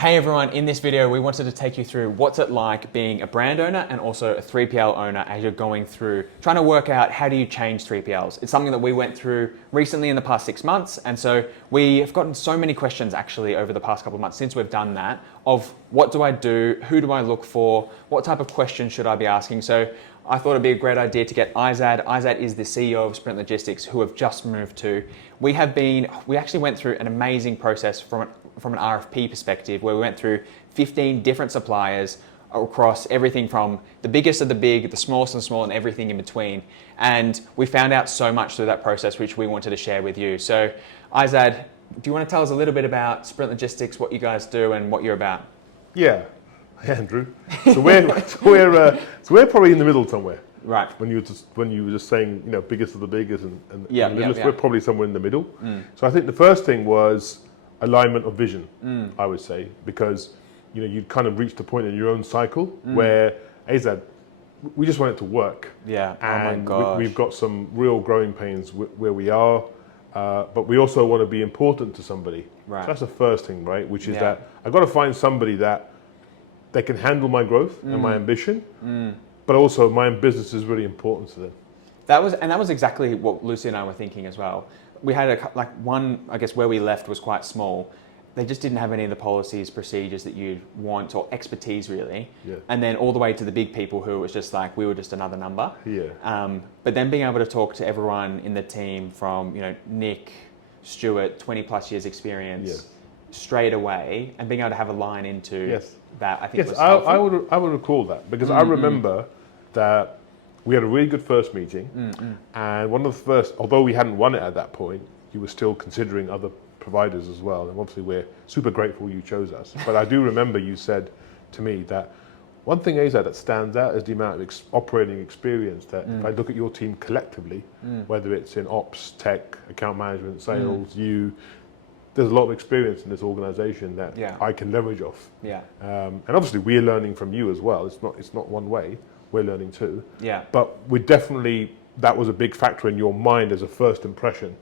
Hey everyone, in this video we wanted to take you through what's it like being a brand owner and also a 3PL owner as you're going through trying to work out how do you change 3PLs. It's something that we went through recently in the past 6 months, and so we have gotten so many questions actually over the past couple of months since we've done that of what do I do, who do I look for, what type of questions should I be asking. So I thought it'd be a great idea to get Izad. Izad is the CEO of Sprint Logistics, who have just moved to. We actually went through an amazing process from an RFP perspective, where we went through 15 different suppliers across everything from the biggest of the big, the smallest of the small, and everything in between. And we found out so much through that process, which we wanted to share with you. So Izad, do you want to tell us a little bit about Sprint Logistics, what you guys do and what you're about? Yeah, Andrew. So we're probably in the middle somewhere. Right. When you were just saying, biggest of the biggest and Yeah. we're probably somewhere in the middle. So I think the first thing was alignment of vision, I would say, because you'd kind of reached a point in your own cycle where AZAD, we just want it to work. Yeah. And oh my gosh. we've got some real growing pains where we are, but we also want to be important to somebody. Right. So that's the first thing, right? Which is that I've got to find somebody that they can handle my growth and my ambition, but also my business is really important to them. That was exactly what Lucy and I were thinking as well. We had I guess where we left was quite small. They just didn't have any of the policies, procedures that you'd want, or expertise really. Yeah. And then all the way to the big people who it was just like, we were just another number. Yeah. But then being able to talk to everyone in the team from, Nick, Stuart, 20 plus years experience straight away, and being able to have a line into that, I think was helpful. I would recall that, because I remember that we had a really good first meeting, and one of the first, although we hadn't won it at that point, you were still considering other providers as well, and obviously we're super grateful you chose us. But I do remember you said to me that one thing that stands out is the amount of operating experience that if I look at your team collectively, whether it's in ops, tech, account management, sales, there's a lot of experience in this organization that I can leverage off. Yeah. And obviously we're learning from you as well. It's not one way. We're learning too. Yeah. But that was a big factor in your mind as a first impression,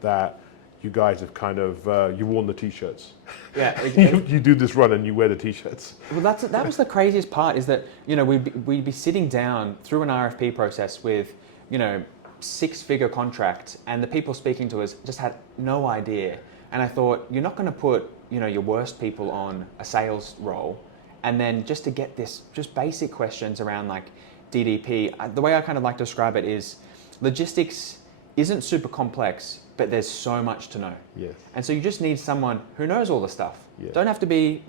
that you guys have kind of, you worn the t-shirts. Yeah. you do this run and you wear the t-shirts. Well, that was the craziest part, is that, we'd be sitting down through an RFP process with, 6-figure contract, and the people speaking to us just had no idea. And I thought, you're not going to put, your worst people on a sales role, and then just to get this, just basic questions around like DDP. The way I kind of like to describe it is, logistics isn't super complex, but there's so much to know. Yes. And so you just need someone who knows all the stuff. Yeah. Don't have to be,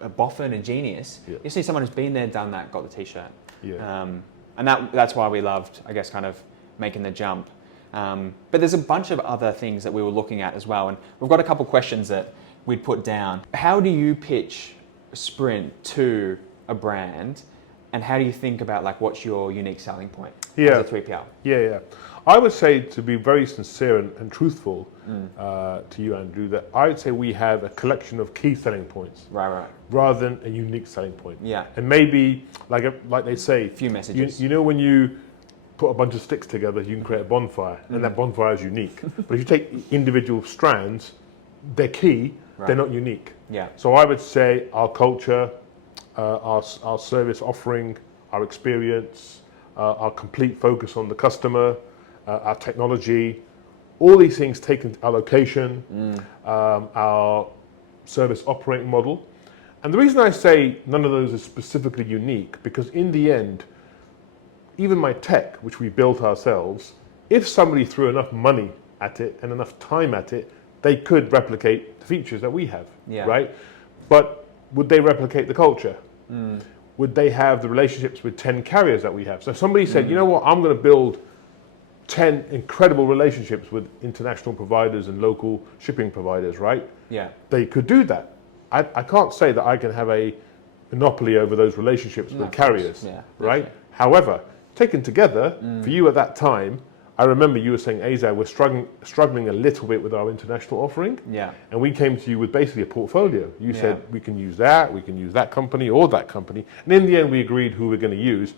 a boffin and genius. Yeah. You just need someone who's been there, done that, got the t-shirt. Yeah. And that's why we loved, I guess, kind of making the jump. But there's a bunch of other things that we were looking at as well. And we've got a couple questions that we'd put down. How do you pitch Sprint to a brand, and how do you think about what's your unique selling point as a 3PL? Yeah. I would say, to be very sincere and truthful to you, Andrew, that I would say we have a collection of key selling points, Right. rather than a unique selling point. Yeah. And maybe, like they say, A few messages. When you put a bunch of sticks together, you can create a bonfire, and that bonfire is unique. But if you take individual strands, they're key, they're not unique. Yeah. So I would say our culture, our service offering, our experience, our complete focus on the customer, our technology, all these things taken, our location, our service operating model. And the reason I say none of those is specifically unique, because in the end, even my tech, which we built ourselves, if somebody threw enough money at it and enough time at it, they could replicate the features that we have, right? But would they replicate the culture? Would they have the relationships with 10 carriers that we have? So if somebody said, you know what, I'm going to build 10 incredible relationships with international providers and local shipping providers, right? Yeah. They could do that. I can't say that I can have a monopoly over those relationships with carriers, right? Okay. However, taken together, for you at that time, I remember you were saying, Azad, we're struggling a little bit with our international offering. Yeah. And we came to you with basically a portfolio. You said, we can use that company or that company. And in the end, we agreed who we're going to use.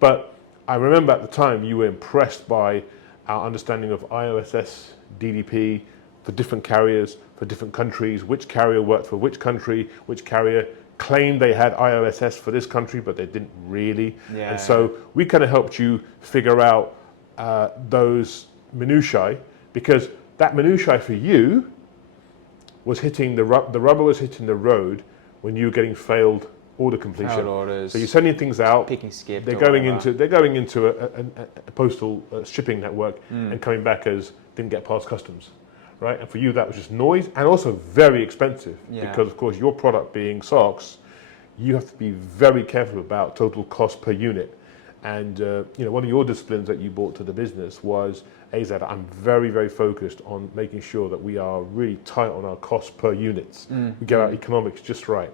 But I remember at the time, you were impressed by our understanding of IOSS, DDP, the different carriers, for different countries, which carrier worked for which country, which carrier claimed they had IOSS for this country, but they didn't really. Yeah. And so we kind of helped you figure out those minutiae, because that minutiae for you was hitting the rubber was hitting the road when you were getting failed order completion. Failed orders. So you're sending things out, Picking skip. they're going into a postal shipping network and coming back as didn't get past customs, right? And for you that was just noise and also very expensive, because of course your product being socks, you have to be very careful about total cost per unit. And one of your disciplines that you brought to the business was, AZ, I'm very, very focused on making sure that we are really tight on our cost per units. We get our economics just right.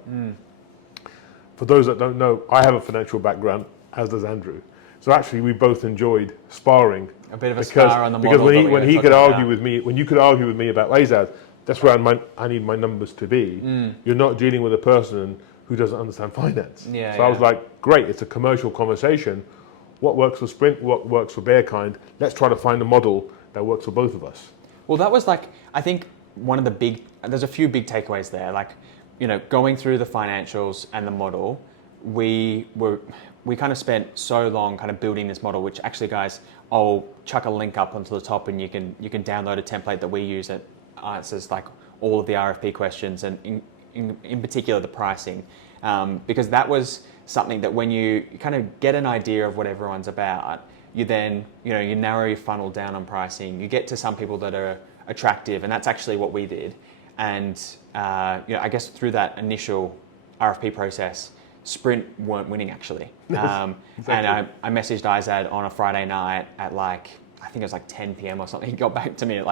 For those that don't know, I have a financial background, as does Andrew. So actually, we both enjoyed sparring. A bit of a spar on the model. Because when he could argue with me, when you could argue with me about AZ, that's where I need my numbers to be. You're not dealing with a person who doesn't understand finance. I was like, great, it's a commercial conversation. What works for Sprint, what works for Bearkind? Let's try to find a model that works for both of us. Well, that was like, I think there's a few big takeaways there. Like, going through the financials and the model, we kind of spent so long kind of building this model, which actually, guys, I'll chuck a link up onto the top and you can download a template that we use that answers like all of the RFP questions and in particular the pricing, because that was something that when you kind of get an idea of what everyone's about, you then, you narrow your funnel down on pricing, you get to some people that are attractive, and that's actually what we did. And, I guess through that initial RFP process, Sprint weren't winning actually. Exactly. And I messaged Izad on a Friday night at I think it was 10 p.m. or something. He got back to me at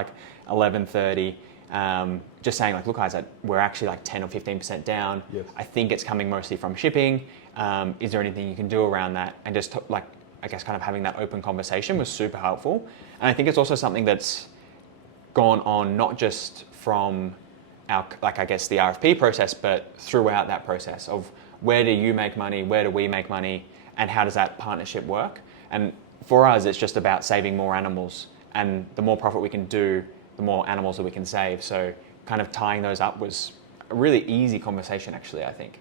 11:30. Just saying look, Izad, we're actually 10 or 15% down. Yes. I think it's coming mostly from shipping. Is there anything you can do around that? And just I guess kind of having that open conversation was super helpful. And I think it's also something that's gone on not just from our, I guess the RFP process, but throughout that process of where do you make money, where do we make money, and how does that partnership work? And for us, it's just about saving more animals. And the more profit we can do, the more animals that we can save. So kind of tying those up was a really easy conversation, actually, I think.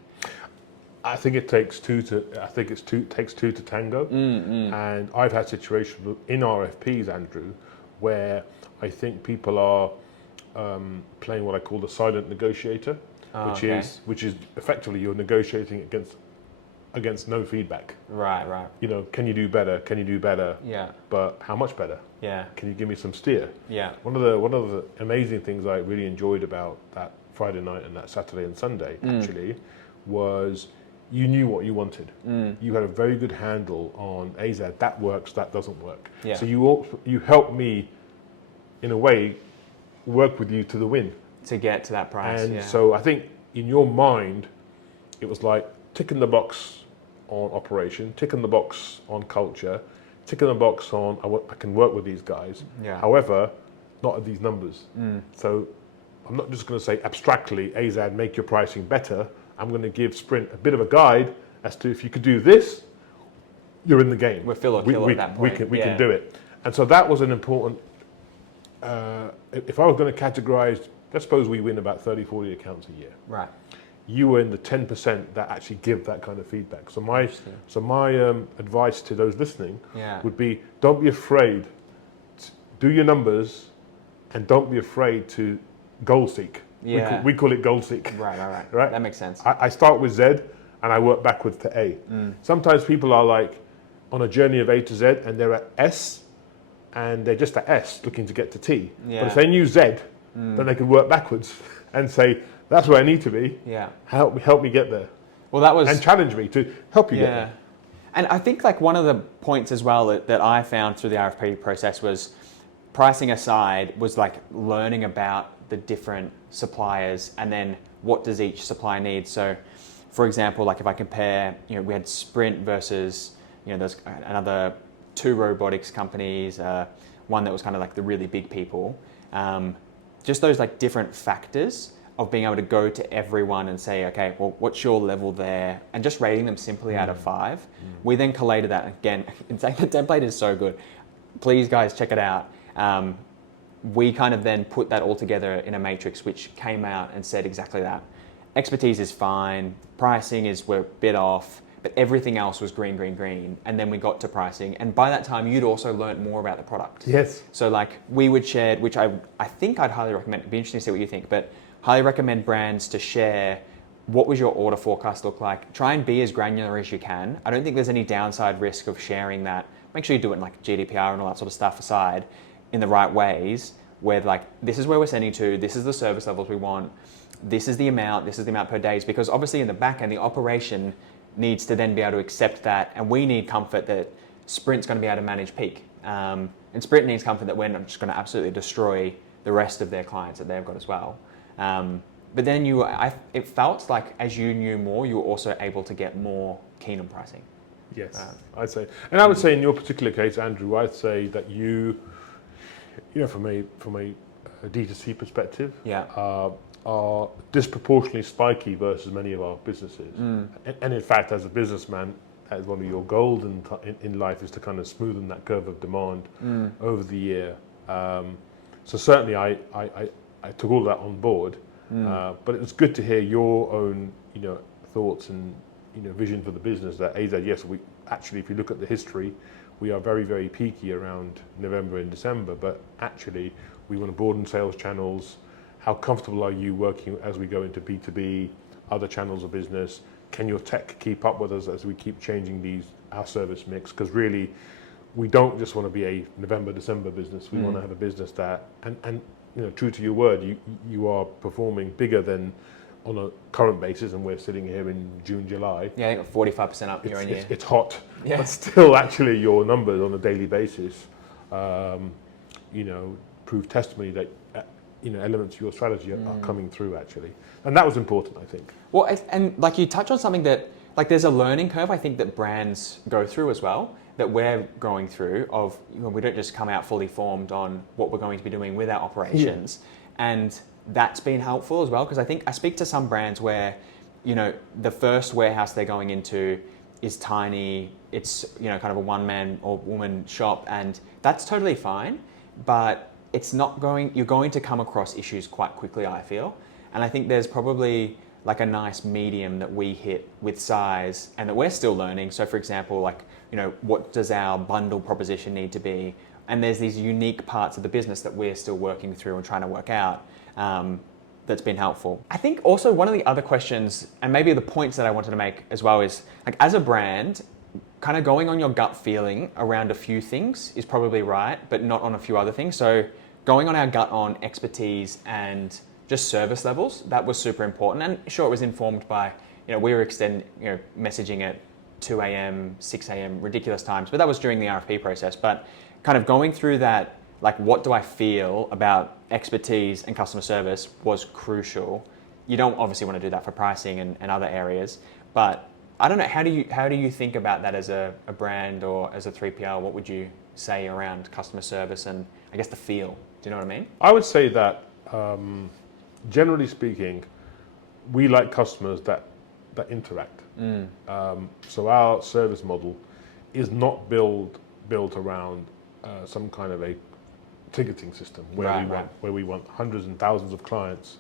I think it takes two to tango. And I've had situations in RFPs, Andrew, where I think people are playing what I call the silent negotiator, which is effectively you're negotiating against no feedback. Right. Can you do better? Can you do better? Yeah. But how much better? Yeah. Can you give me some steer? Yeah. One of the amazing things I really enjoyed about that Friday night and that Saturday and Sunday actually was you knew what you wanted. You had a very good handle on AZ. That works. That doesn't work. Yeah. So you helped me, in a way, work with you to the win. To get to that price. And so I think in your mind, it was like ticking the box on operation, ticking the box on culture, ticking the box on I can work with these guys. Yeah. However, not at these numbers. So I'm not just going to say abstractly, AZ, make your pricing better. I'm going to give Sprint a bit of a guide as to if you could do this, you're in the game. We're fill or kill at that point. We can do it. And so that was an important, if I was going to categorize, let's suppose we win about 30, 40 accounts a year. Right. You were in the 10% that actually give that kind of feedback. So my advice to those listening would be, don't be afraid, do your numbers, and don't be afraid to goal seek. Yeah. We call it goal seek. Right. That makes sense. I start with Z and I work backwards to A. Sometimes people are on a journey of A to Z and they're at S and they're just at S looking to get to T. Yeah. But if they knew Z, then they could work backwards and say, that's where I need to be. Yeah. Help me get there. Well, that was... And challenge me to help you get there. And I think one of the points as well that I found through the RFP process was, pricing aside, was learning about the different suppliers and then what does each supplier need. So for example, if I compare, we had Sprint versus, there's another 2 robotics companies, one that was kind of the really big people. Just those different factors of being able to go to everyone and say, okay, well, what's your level there? And just rating them simply out of 5. We then collated that again. In fact, the template is so good. Please guys, check it out. we kind of then put that all together in a matrix which came out and said exactly that. Expertise is fine, pricing is we're a bit off, but everything else was green, green, green. And then we got to pricing. And by that time, you'd also learned more about the product. Yes. So like we would share, which I think I'd highly recommend. It'd be interesting to see what you think, but highly recommend brands to share what was your order forecast look like. Try and be as granular as you can. I don't think there's any downside risk of sharing that. Make sure you do it in like GDPR and all that sort of stuff aside in the right ways, where like, this is where we're sending to, this is the service levels we want, this is the amount per days, because obviously in the back end, the operation needs to then be able to accept that, and we need comfort that Sprint's going to be able to manage peak. And Sprint needs comfort that we're not just going to absolutely destroy the rest of their clients that they've got as well. But then it felt like as you knew more, you were also able to get more keen on pricing. Yes, I'd say. And I would say in your particular case, Andrew, I'd say that you know, from a D2C perspective, are disproportionately spiky versus many of our businesses. And in fact, as a businessman, that is one of your goals in life, is to kind of smoothen that curve of demand over the year. So certainly I took all that on board, but it was good to hear your own, you know, thoughts and, you know, vision for the business. That yes, we actually, if you look at the history, we are very, very peaky around November and December, but actually we want to broaden sales channels. How comfortable are you working as we go into B2B, other channels of business? Can your tech keep up with us as we keep changing our service mix? Because really, we don't just want to be a November, December business. We want to have a business that, and you know, true to your word, you are performing bigger than on a current basis, and we're sitting here in June, July. Yeah, I think 45% up year on year. It's hot, but still, actually, your numbers on a daily basis, you know, prove testimony that you know, elements of your strategy are coming through actually, and that was important, I think. Well, and like you touch on something that, like, there's a learning curve I think that brands go through as well, that we're going through. Of, you know, we don't just come out fully formed on what we're going to be doing with our operations, and that's been helpful as well, because I think I speak to some brands where, you know, the first warehouse they're going into is tiny. It's, you know, kind of a one-man or woman shop, and that's totally fine, but it's not going, you're going to come across issues quite quickly, I feel. And I think there's probably like a nice medium that we hit with size and that we're still learning. So for example, like, you know, what does our bundle proposition need to be? And there's these unique parts of the business that we're still working through and trying to work out, that's been helpful. I think also one of the other questions, and maybe the points that I wanted to make as well, is like, as a brand, kind of going on your gut feeling around a few things is probably right, but not on a few other things. So going on our gut on expertise and just service levels, that was super important. And sure, it was informed by, you know, we were messaging at 2 a.m., 6 a.m., ridiculous times, but that was during the RFP process. But kind of going through that, like, what do I feel about expertise and customer service was crucial. You don't obviously want to do that for pricing and other areas, but I don't know, how do you think about that as a brand or as a 3PL? What would you say around customer service and I guess the feel? Do you know what I mean? I would say that generally speaking, we like customers that interact. So our service model is not built around some kind of a ticketing system where we want hundreds and thousands of clients,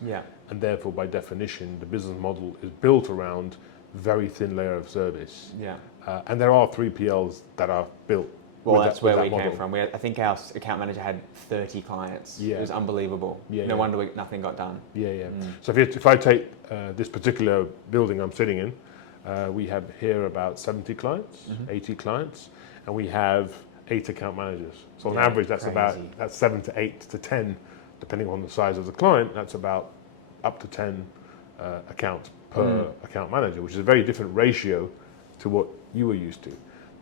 and therefore by definition the business model is built around very thin layer of service. And there are 3PLs that are built. Well, that's where we came from. I think our account manager had 30 clients. It was unbelievable. No wonder nothing got done. So if I take this particular building I'm sitting in, we have here about 70 clients, 80 clients, and we have 8 account managers. So on average, that's that's 7 to 8 to 10, depending on the size of the client. That's about up to 10 accounts per account manager, which is a very different ratio to what you were used to.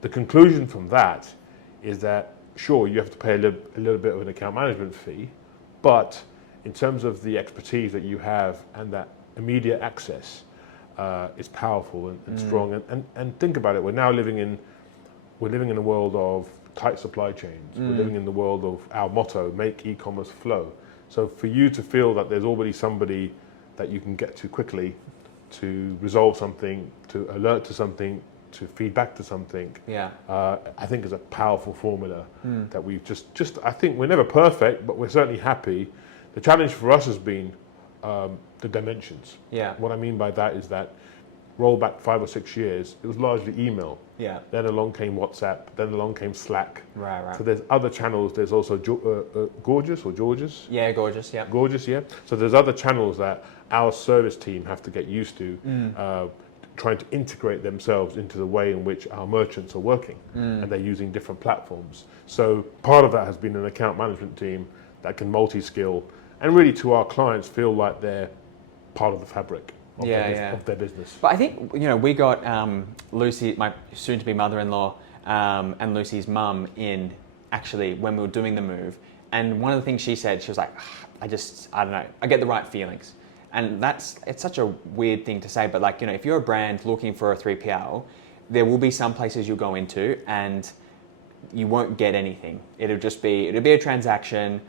The conclusion from that is that, sure, you have to pay a little bit of an account management fee, but in terms of the expertise that you have and that immediate access, is powerful and strong. And think about it, we're now living in a world of tight supply chains. We're living in the world of our motto, make e-commerce flow. So for you to feel that there's already somebody that you can get to quickly to resolve something, to alert to something, to feed back to something, Yeah. I think is a powerful formula that we've just I think we're never perfect, but we're certainly happy. The challenge for us has been the dimensions. Yeah. What I mean by that is that roll back 5 or 6 years, it was largely email. Yeah. Then along came WhatsApp. Then along came Slack. Right. So there's other channels. There's also Gorgeous or Georges. Yeah, gorgeous. Yeah. Gorgeous, yeah. So there's other channels that our service team have to get used to, trying to integrate themselves into the way in which our merchants are working, and they're using different platforms. So part of that has been an account management team that can multi-skill and really to our clients feel like they're part of the fabric of, of their business. But I think, we got Lucy, my soon-to-be mother-in-law, and Lucy's mum in actually when we were doing the move. And one of the things she said, she was like, I don't know, I get the right feelings. And it's such a weird thing to say, but like, if you're a brand looking for a 3PL, there will be some places you'll go into and you won't get anything. It'll be a transaction,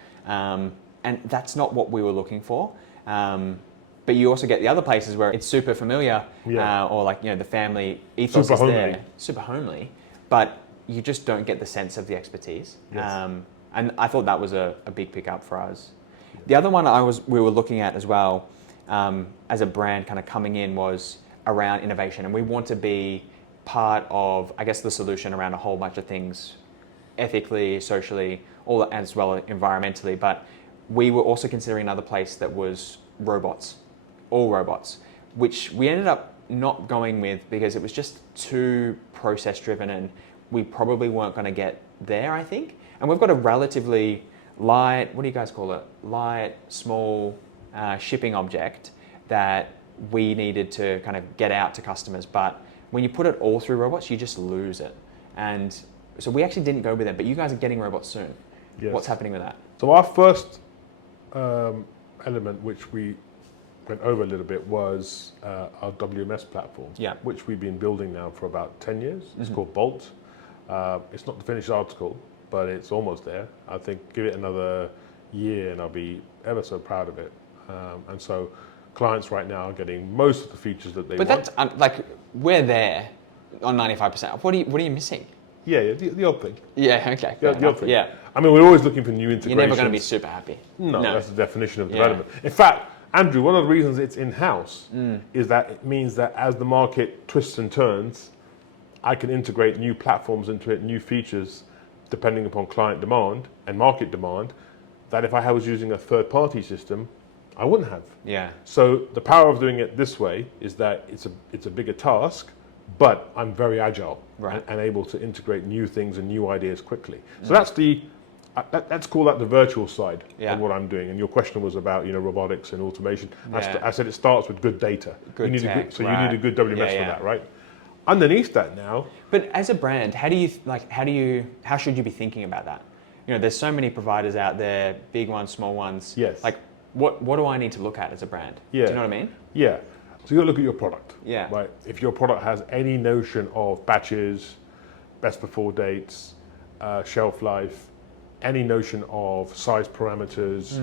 and that's not what we were looking for. But you also get the other places where it's super familiar, or like, the family ethos Super is homely. there, super homely, but you just don't get the sense of the expertise. Yes. And I thought that was a big pickup for us. The other one we were looking at as well, as a brand kind of coming in, was around innovation, and we want to be part of, I guess, the solution around a whole bunch of things, ethically, socially, all as well as environmentally. But we were also considering another place that was robots, all robots, which we ended up not going with because it was just too process driven, and we probably weren't going to get there, I think. And we've got a relatively light, what do you guys call it? Light, small shipping object that we needed to kind of get out to customers. But when you put it all through robots, you just lose it. And so we actually didn't go with it, but you guys are getting robots soon. Yes. What's happening with that? So our first element, which we went over a little bit, was our WMS platform, which we've been building now for about 10 years. It's called Bolt. It's not the finished article, but it's almost there. I think give it another year and I'll be ever so proud of it. And so clients right now are getting most of the features that they want. But that's like, we're there on 95%. What are you missing? Yeah, the odd thing. Yeah, okay. The odd thing. Yeah. I mean, we're always looking for new integrations. You're never going to be super happy. No, that's the definition of development. In fact, Andrew, one of the reasons it's in-house is that it means that as the market twists and turns, I can integrate new platforms into it, new features, depending upon client demand and market demand, that if I was using a third-party system, I wouldn't have. Yeah. So the power of doing it this way is that it's a bigger task, but I'm very agile and able to integrate new things and new ideas quickly. So that's let's call that the virtual side of what I'm doing. And your question was about robotics and automation. I said it starts with good data. Good you tech, you need a good WMS for that, right? Underneath that now. But as a brand, how should you be thinking about that? There's so many providers out there, big ones, small ones. Yes. Like, what do I need to look at as a brand? Yeah. Do you know what I mean? Yeah. So you got to look at your product. Yeah. Right. If your product has any notion of batches, best before dates, shelf life, any notion of size parameters,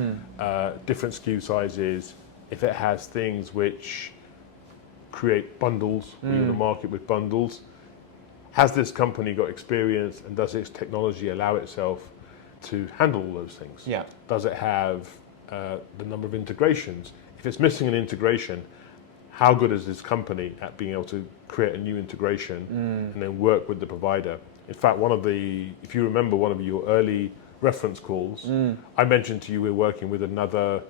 different SKU sizes, if it has things which create bundles, we're in the market with bundles, has this company got experience and does its technology allow itself to handle all those things? Yeah. Does it have the number of integrations? If it's missing an integration, how good is this company at being able to create a new integration and then work with the provider? In fact, if you remember one of your early reference calls, I mentioned to you we're working with another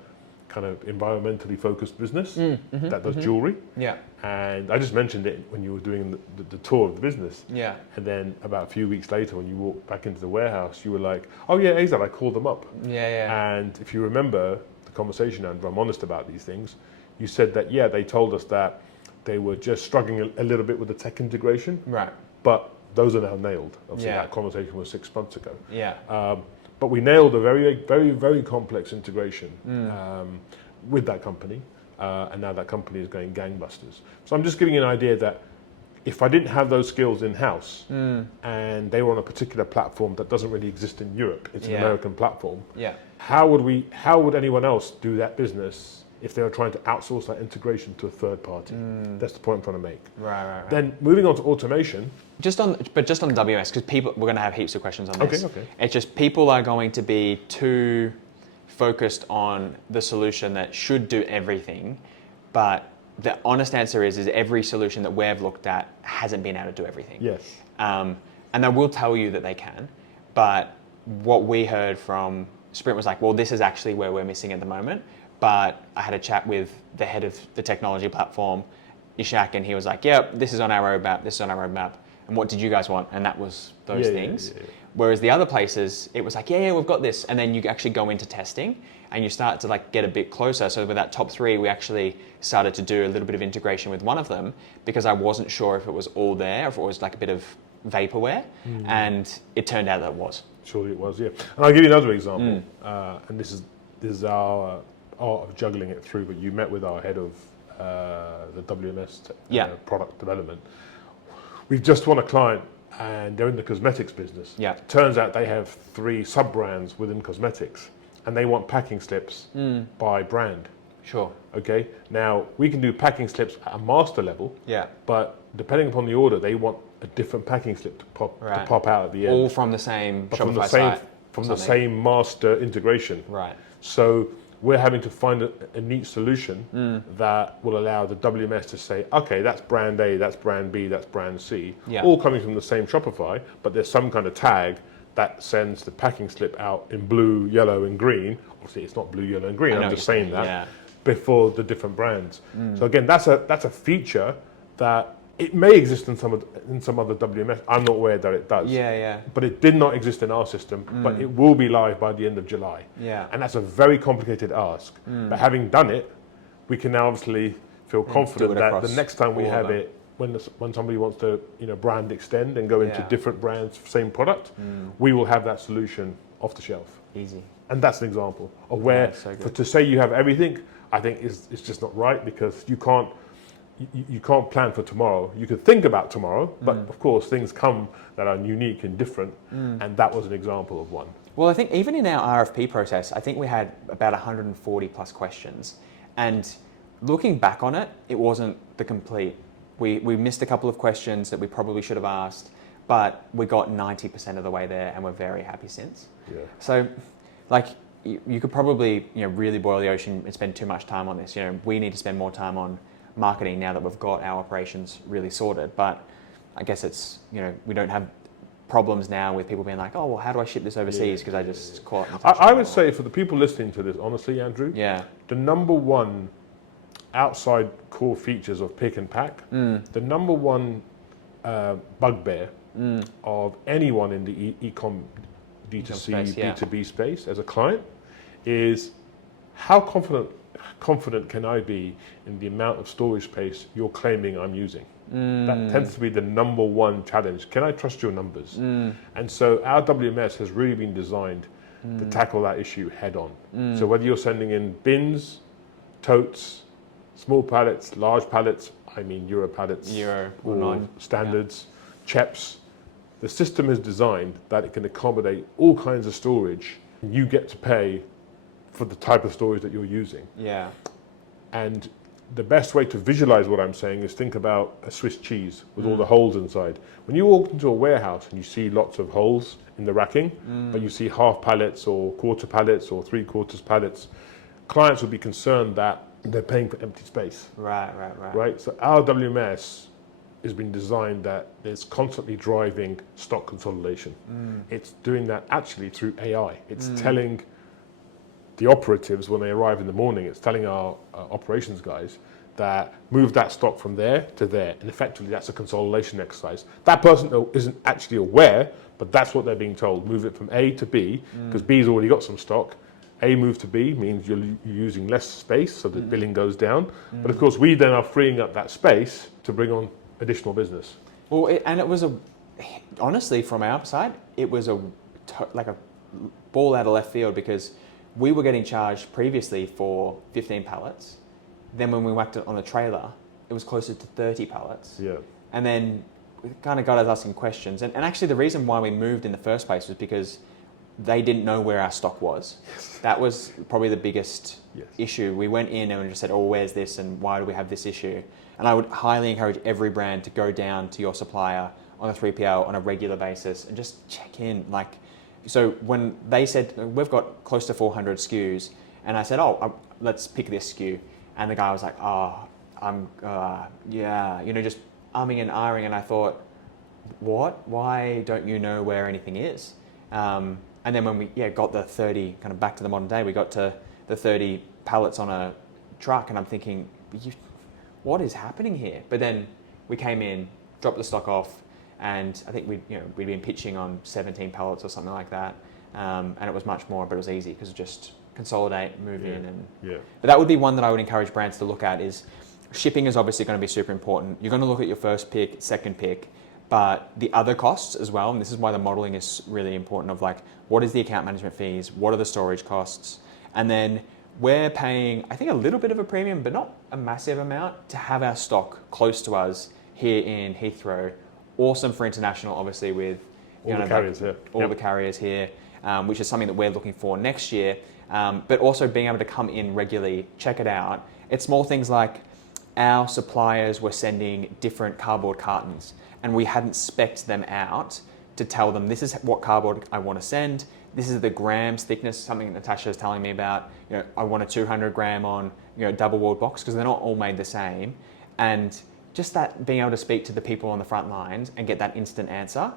kind of environmentally focused business that does jewelry. Yeah. And I just mentioned it when you were doing the tour of the business. Yeah. And then about a few weeks later, when you walked back into the warehouse, you were like, "Oh yeah, Azad, I called them up." Yeah. And if you remember the conversation, and I'm honest about these things, you said that they told us that they were just struggling a little bit with the tech integration. Right. But those are now nailed. Obviously, that conversation was 6 months ago. Yeah. But we nailed a very, very, very complex integration with that company, and now that company is going gangbusters. So I'm just giving you an idea that if I didn't have those skills in-house and they were on a particular platform that doesn't really exist in Europe, it's an American platform, how would anyone else do that business if they were trying to outsource that integration to a third party. That's the point I'm trying to make. Right. Then moving on to automation. Just on WMS, because we're going to have heaps of questions on this. Okay. It's just people are going to be too focused on the solution that should do everything, but the honest answer is every solution that we've looked at hasn't been able to do everything. Yes. And they will tell you that they can, but what we heard from Sprint was like, well, this is actually where we're missing at the moment. But I had a chat with the head of the technology platform, Ishak, and he was like, yeah, this is on our roadmap. And what did you guys want? And that was those things. Yeah. Whereas the other places, it was like, yeah, we've got this. And then you actually go into testing and you start to like get a bit closer. So with that top 3, we actually started to do a little bit of integration with one of them because I wasn't sure if it was all there, if it was like a bit of vaporware. And it turned out that it was. Surely it was, yeah. And I'll give you another example. And this is our art of juggling it through, but you met with our head of the WMS product development. We've just won a client and they're in the cosmetics business. Yeah. Turns out they have 3 sub-brands within cosmetics and they want packing slips by brand. Sure. Okay. Now we can do packing slips at a master level. Yeah. But depending upon the order, they want a different packing slip to pop out at the end. All from the same Shopify site. From the same master integration. Right. So we're having to find a neat solution that will allow the WMS to say, okay, that's brand A, that's brand B, that's brand C, all coming from the same Shopify, but there's some kind of tag that sends the packing slip out in blue, yellow, and green. Obviously, it's not blue, yellow, and green. I'm just saying that before the different brands. So again, that's a feature that it may exist in some other WMS. I'm not aware that it does. Yeah. But it did not exist in our system. But it will be live by the end of July. Yeah. And that's a very complicated ask. But having done it, we can now obviously feel confident that the next time we have it, when somebody wants to brand extend and go into different brands, same product, we will have that solution off the shelf. Easy. And that's an example of where to say you have everything, I think is just not right, because you can't plan for tomorrow. You could think about tomorrow, but of course things come that are unique and different, and that was an example of one. Well, I think even in our RFP process, I think we had about 140 plus questions, and looking back on it, it wasn't the complete. We missed a couple of questions that we probably should have asked, but we got 90% of the way there, and we're very happy since. Yeah. So, like, you could probably really boil the ocean and spend too much time on this. We need to spend more time on marketing now that we've got our operations really sorted. But I guess it's we don't have problems now with people being like, oh well, how do I ship this overseas because I just caught. I would say for the people listening to this, honestly, Andrew, the number one outside core features of pick and pack, the number one bugbear of anyone in the e-com D2C space, B2B space as a client is how confident can I be in the amount of storage space you're claiming I'm using? That tends to be the number one challenge. Can I trust your numbers? And so our WMS has really been designed to tackle that issue head on. So whether you're sending in bins, totes, small pallets, large pallets, I mean Euro pallets, or standards, CHEPs, the system is designed that it can accommodate all kinds of storage. You get to pay for the type of storage that you're using. Yeah. And the best way to visualize what I'm saying is think about a Swiss cheese with all the holes inside. When you walk into a warehouse and you see lots of holes in the racking, but you see half pallets or quarter pallets or 3/4 pallets, clients will be concerned that they're paying for empty space. Right? So our WMS has been designed that it's constantly driving stock consolidation. It's doing that actually through AI. It's telling the operatives when they arrive in the morning, it's telling our operations guys that move that stock from there to there. And effectively, that's a consolidation exercise. That person isn't actually aware, but that's what they're being told. Move it from A to B, because B's already got some stock. A move to B means you're using less space, so the billing goes down. But of course, we then are freeing up that space to bring on additional business. Well, it was honestly, from our side, it was like a ball out of left field, because we were getting charged previously for 15 pallets. Then when we whacked it on the trailer, it was closer to 30 pallets. Yeah. And then it kind of got us asking questions. And actually the reason why we moved in the first place was because they didn't know where our stock was. That was probably the biggest issue. We went in and we just said, oh, where's this and why do we have this issue? And I would highly encourage every brand to go down to your supplier on a 3PL on a regular basis and just check in. Like, so when they said, we've got close to 400 SKUs, and I said, let's pick this SKU. And the guy was like, yeah, just umming and ahhing. And I thought, what? Why don't you know where anything is? And then when we got the 30, kind of back to the modern day, we got to the 30 pallets on a truck, and I'm thinking, what is happening here? But then we came in, dropped the stock off, and I think we'd been pitching on 17 pallets or something like that, and it was much more, but it was easy because just consolidate, move in, and But that would be one that I would encourage brands to look at. Is shipping is obviously going to be super important. You're going to look at your first pick, second pick, but the other costs as well, and this is why the modeling is really important, of like, what is the account management fees, what are the storage costs, and then we're paying, I think, a little bit of a premium, but not a massive amount, to have our stock close to us here in Heathrow. Awesome for international, obviously, with all the carriers here. All the carriers here, which is something that we're looking for next year, but also being able to come in regularly, check it out. It's small things like our suppliers were sending different cardboard cartons, and we hadn't spec'd them out to tell them, this is what cardboard I want to send, this is the grams thickness, something Natasha is telling me about, I want a 200 gram on, double walled box, because they're not all made the same. And just that, being able to speak to the people on the front lines and get that instant answer,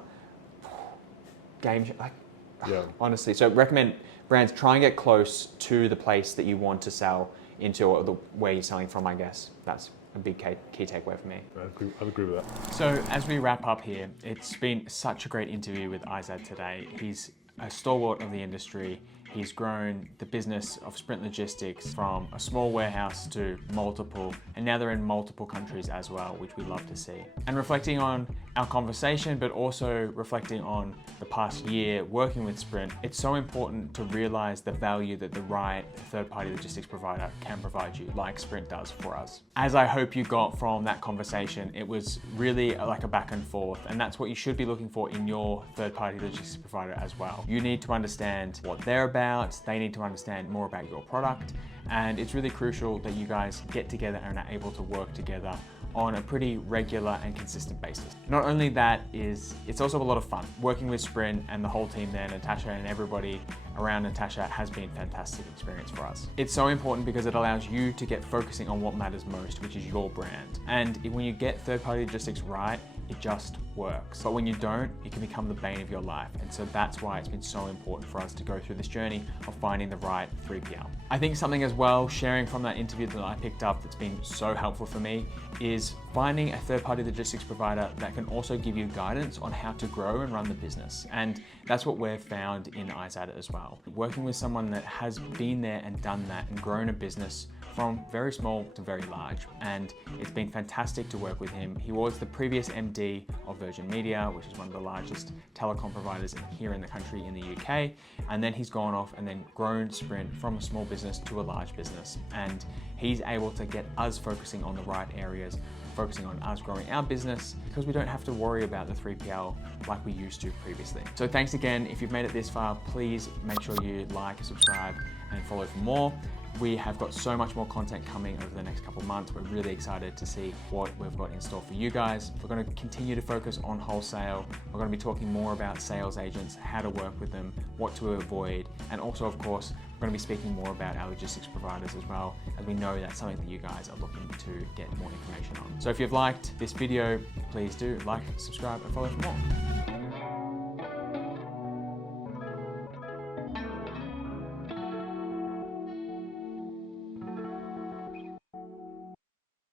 honestly. So recommend brands try and get close to the place that you want to sell into, or where you're selling from, I guess. That's a big key takeaway for me. I agree with that. So as we wrap up here, it's been such a great interview with Izad today. He's a stalwart of the industry. He's grown the business of Sprint Logistics from a small warehouse to multiple, and now they're in multiple countries as well, which we love to see. And reflecting on our conversation, but also reflecting on the past year working with Sprint, it's so important to realize the value that the right third-party logistics provider can provide you, like Sprint does for us. As I hope you got from that conversation, it was really like a back and forth, and that's what you should be looking for in your third-party logistics provider as well. You need to understand what they're about, they need to understand more about your product, and it's really crucial that you guys get together and are able to work together on a pretty regular and consistent basis. Not only that, it's also a lot of fun. Working with Sprint and the whole team there, Natasha and everybody around Natasha, has been a fantastic experience for us. It's so important because it allows you to get focusing on what matters most, which is your brand. And when you get third-party logistics right, it just works. But when you don't, it can become the bane of your life. And so that's why it's been so important for us to go through this journey of finding the right 3PL. I think something as well, sharing from that interview that I picked up that's been so helpful for me, is finding a third-party logistics provider that can also give you guidance on how to grow and run the business. And that's what we've found in Izad as well. Working with someone that has been there and done that and grown a business from very small to very large, and it's been fantastic to work with him. He was the previous MD of Virgin Media, which is one of the largest telecom providers here in the country in the UK, and then he's gone off and then grown Sprint from a small business to a large business, and he's able to get us focusing on the right areas, focusing on us growing our business, because we don't have to worry about the 3PL like we used to previously. So thanks again. If you've made it this far, please make sure you like, subscribe, and follow for more. We have got so much more content coming over the next couple of months. We're really excited to see what we've got in store for you guys. We're going to continue to focus on wholesale. We're going to be talking more about sales agents, how to work with them, what to avoid, and also, of course, we're going to be speaking more about our logistics providers as well, as we know that's something that you guys are looking to get more information on. So if you've liked this video, please do like, subscribe, and follow for more.